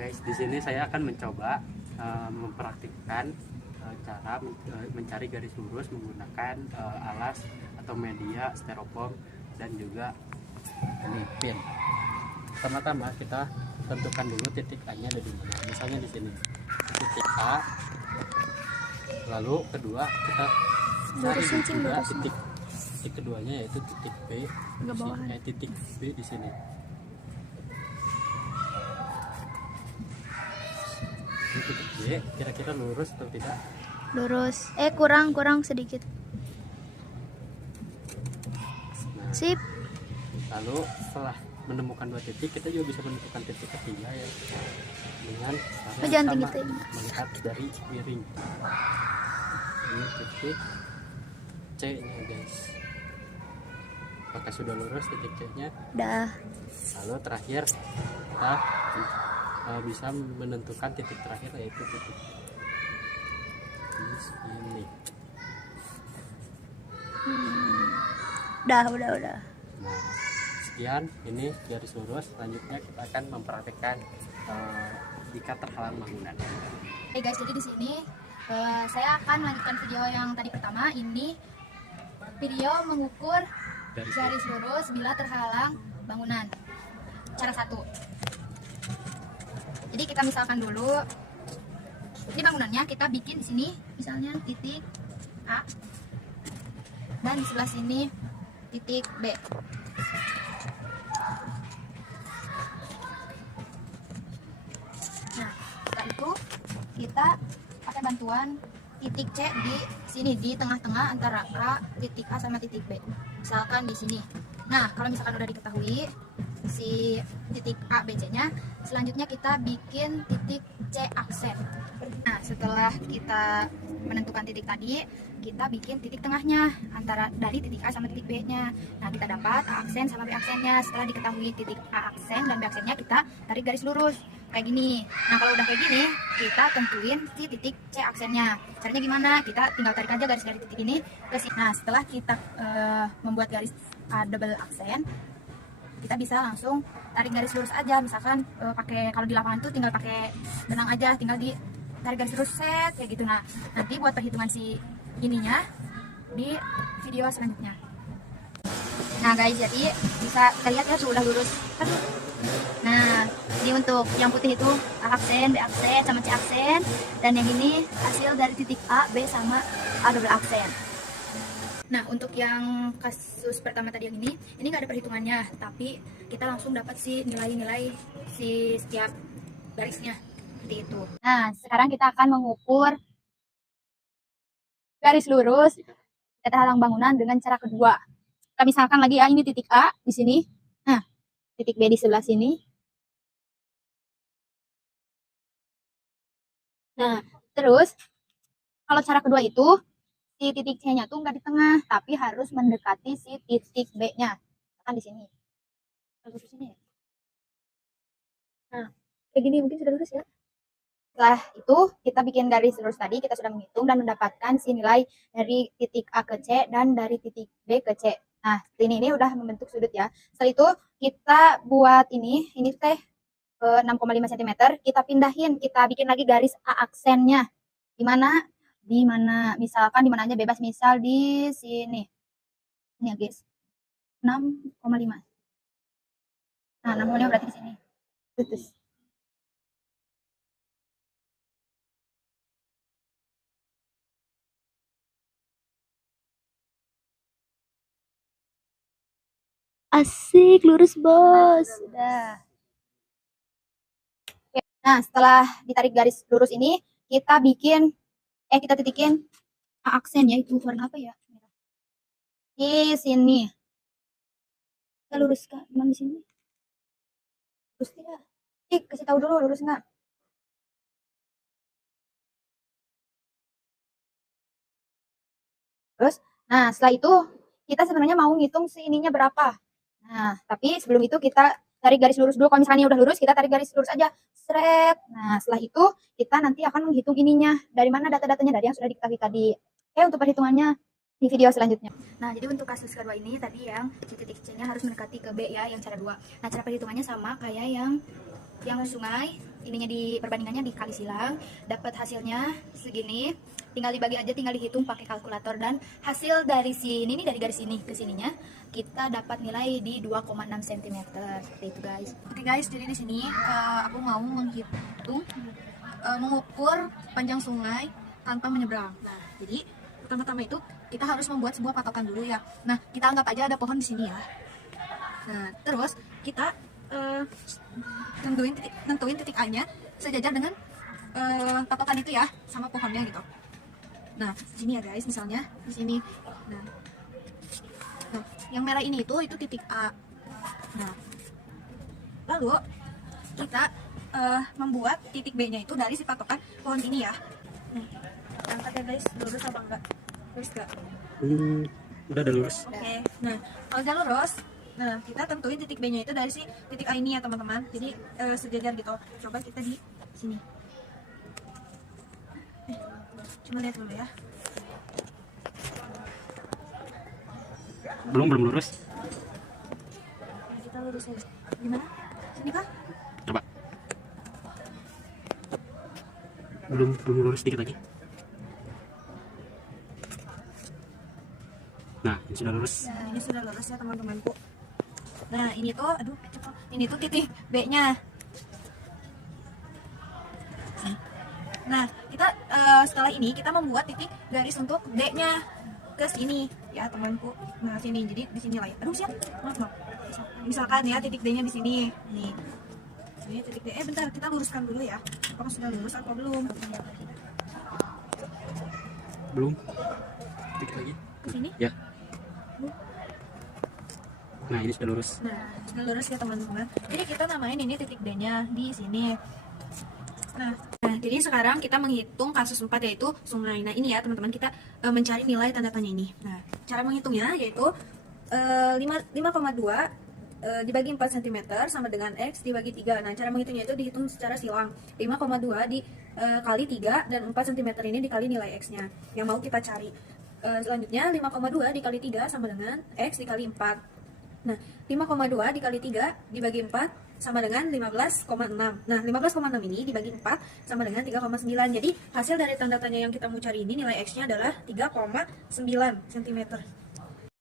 guys, di sini saya akan mencoba mempraktikkan cara mencari garis lurus menggunakan alas atau media styrofoam dan juga ini pin. Pertama-tama kita tentukan dulu titik A nya ada di mana. Misalnya di sini titik A, lalu kedua kita cari juga titik keduanya yaitu titik B, titik B di sini. Ini titik B kira-kira lurus atau tidak? Lurus. Kurang sedikit. Nah, Sip. lalu setelah menemukan dua titik, kita juga bisa menentukan titik ketiga ya dengan cara Jangan sama tinggi-tinggi. melihat dari miring. Ini titik C nya guys. Apakah sudah lurus titik C nya? Dah. Lalu terakhir kita bisa menentukan titik terakhir yaitu titik ini. Udah. Nah, sekian ini garis lurus. Selanjutnya kita akan mempraktekkan jika terhalang bangunan. Oke guys, jadi di sini saya akan melanjutkan video yang tadi pertama. Ini video mengukur garis lurus bila terhalang bangunan. Cara 1. Jadi kita misalkan dulu ini bangunannya, kita bikin di sini misalnya titik A dan di sebelah sini titik B. Nah, setelah itu kita pakai bantuan titik C di sini, di tengah-tengah antara titik A sama titik B. Misalkan di sini. Nah, kalau misalkan udah diketahui si titik A, B, C-nya, selanjutnya kita bikin titik C aksen. Nah, setelah kita menentukan titik tadi, kita bikin titik tengahnya antara dari titik A sama titik B-nya. Nah, kita dapat A aksen sama B aksennya. Setelah diketahui titik A aksen dan B aksennya, kita tarik garis lurus kayak gini. Nah, kalau udah kayak gini, kita tentuin si titik C aksennya. Caranya gimana? Kita tinggal tarik aja garis dari titik ini ke sini. Nah, setelah kita membuat garis double aksen, kita bisa langsung tarik garis lurus aja. Misalkan pakai, kalau di lapangan tuh tinggal pakai benang aja, tinggal di tarik garis lurus set kayak gitu. Nah, nanti buat perhitungan si ininya di video selanjutnya. Nah guys, jadi bisa kita lihat ya tuh udah lurus. Nah, ini untuk yang putih itu A aksen, B aksen, sama C aksen, dan yang ini hasil dari titik A, B, sama A double aksen. Nah, untuk yang kasus pertama tadi yang ini nggak ada perhitungannya, tapi kita langsung dapat si nilai-nilai si setiap garisnya seperti itu. Nah, sekarang kita akan mengukur garis lurus terhalang bangunan dengan cara kedua. Kita misalkan lagi ya, ini titik A di sini. Nah, titik B di sebelah sini. Nah, terus kalau cara kedua itu si titik C-nya tuh nggak di tengah, tapi harus mendekati si titik B-nya. Kan di sini. Lurus sini ya. Nah, kayak gini mungkin sudah lurus ya. Setelah itu kita bikin garis lurus tadi, kita sudah menghitung dan mendapatkan si nilai dari titik A ke C dan dari titik B ke C. Nah, ini udah membentuk sudut ya. Setelah itu kita buat ini teh 6,5 cm, kita pindahin, kita bikin lagi garis A aksennya. Di mana? Misalkan di mana aja bebas, misal di sini. Ini ya, guys. 6,5. Nah, 6,5 berarti di sini. Terus. Asik, lurus bos. Udah. Nah, setelah ditarik garis lurus ini, kita titikin A aksen ya, itu warna apa ya? Di sini. Kita luruskan, di sini. Lurus tidak? Kasih tahu dulu lurus nggak? Terus, nah setelah itu kita sebenarnya mau ngitung si ininya berapa. Nah, tapi sebelum itu kita tarik garis lurus dulu. Kalau misalnya udah lurus, kita tarik garis lurus aja. Seret. Nah, setelah itu kita nanti akan menghitung ininya. Dari mana data-datanya? Dari yang sudah diketahui tadi. Oke, untuk perhitungannya di video selanjutnya. Nah, jadi untuk kasus kedua ini tadi yang titik C-nya harus mendekati ke B ya, yang cara 2. Nah, cara perhitungannya sama kayak yang sungai. ininya di perbandingannya dikali silang, dapat hasilnya segini. Tinggal dibagi aja, tinggal dihitung pakai kalkulator, dan hasil dari sini nih, dari garis ini ke sininya kita dapat nilai di 2,6 cm seperti itu guys. Oke guys, jadi di sini aku mau menghitung mengukur panjang sungai tanpa menyeberang. Nah, jadi pertama-tama itu kita harus membuat sebuah patokan dulu ya. Nah, kita anggap aja ada pohon di sini ya. Nah, terus kita tentuin titik A-nya sejajar dengan patokan itu ya, sama pohonnya gitu. Nah, di sini ya guys, misalnya di sini. Nah, yang merah ini itu titik A. Nah, lalu kita membuat titik B-nya itu dari si patokan pohon ini ya. Nih, angkat ya guys, lurus apa enggak? Lurus enggak? Udah lurus. Oke. Nah, kalau udah lurus, nah kita tentuin titik B-nya itu dari si titik A ini ya teman-teman. Jadi sejajar gitu. Coba kita di sini. Cuma lihat dulu ya. Belum lurus. Nah, kita lurus aja. Gimana? Sini kah? Coba. Belum lurus, dikit lagi. Nah, ini sudah lurus. Nah, ini sudah lurus ya teman-temanku. Nah, ini tuh, aduh, cepet. Ini tuh titik B-nya. Nah, kita setelah ini kita membuat titik garis untuk D-nya ke sini ya temanku. Nah, sini. Jadi di sini lah ya. Aduh, siap. Maaf. Misalkan ya titik D-nya di sini. Nih. Ini titik D. Bentar, kita luruskan dulu ya. Apakah sudah lurus atau belum? Belum. Dikit lagi. Ke sini? Ya. Nah, ini sudah lurus. Nah, sudah lurus ya teman-teman. Jadi kita namain ini titik D-nya di sini. Nah, jadi sekarang kita menghitung kasus 4 yaitu sungai. Nah, ini ya teman-teman, kita mencari nilai tanda tanya ini. Nah, cara menghitungnya yaitu 5,2 dibagi 4 cm sama dengan X dibagi 3. Nah, cara menghitungnya itu dihitung secara silang. 5,2 dikali 3 dan 4 cm ini dikali nilai X-nya yang mau kita cari. Selanjutnya 5,2 dikali 3 sama dengan X dikali 4. Nah, 5,2 dikali 3 dibagi 4 sama dengan 15,6. Nah, 15,6 ini dibagi 4 sama dengan 3,9. Jadi, hasil dari tanda tanya yang kita mau cari ini nilai X-nya adalah 3,9 cm.